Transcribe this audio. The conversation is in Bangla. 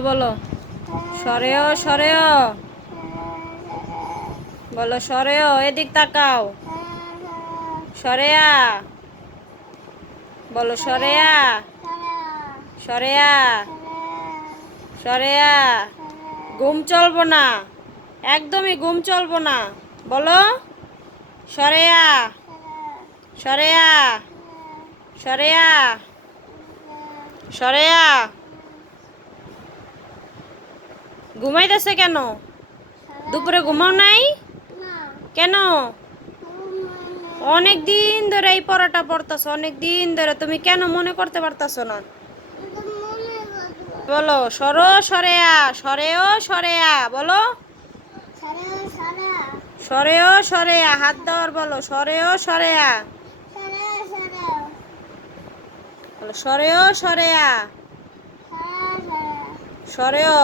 বলো। সরেও সরেও। বলো, সরেও, এদিক তাকাও। সরেয়া। বলো, সরেয়া। সরেয়া। সরেয়া। ঘুম চলবো না। একদমই ঘুম চলবো না। বলো। সরেয়া। সরেয়া। সরেয়া। সরেয়া। ঘুমাইতেছে কেন? দুপুরে ঘুমাও নাই? কেন? অনেক দিন ধরে এই পড়াটা পড়তেছ অনেক দিন ধরে। তুমি কেন মনে করতে পারতাছ না? বলো, সরো সরেয়া, সরেও সরেয়া, বলো। সরেও সরেয়া, হাত দেওয়ার বলো। সরেও সরেয়া। সরেও সরেয়া। সরেও।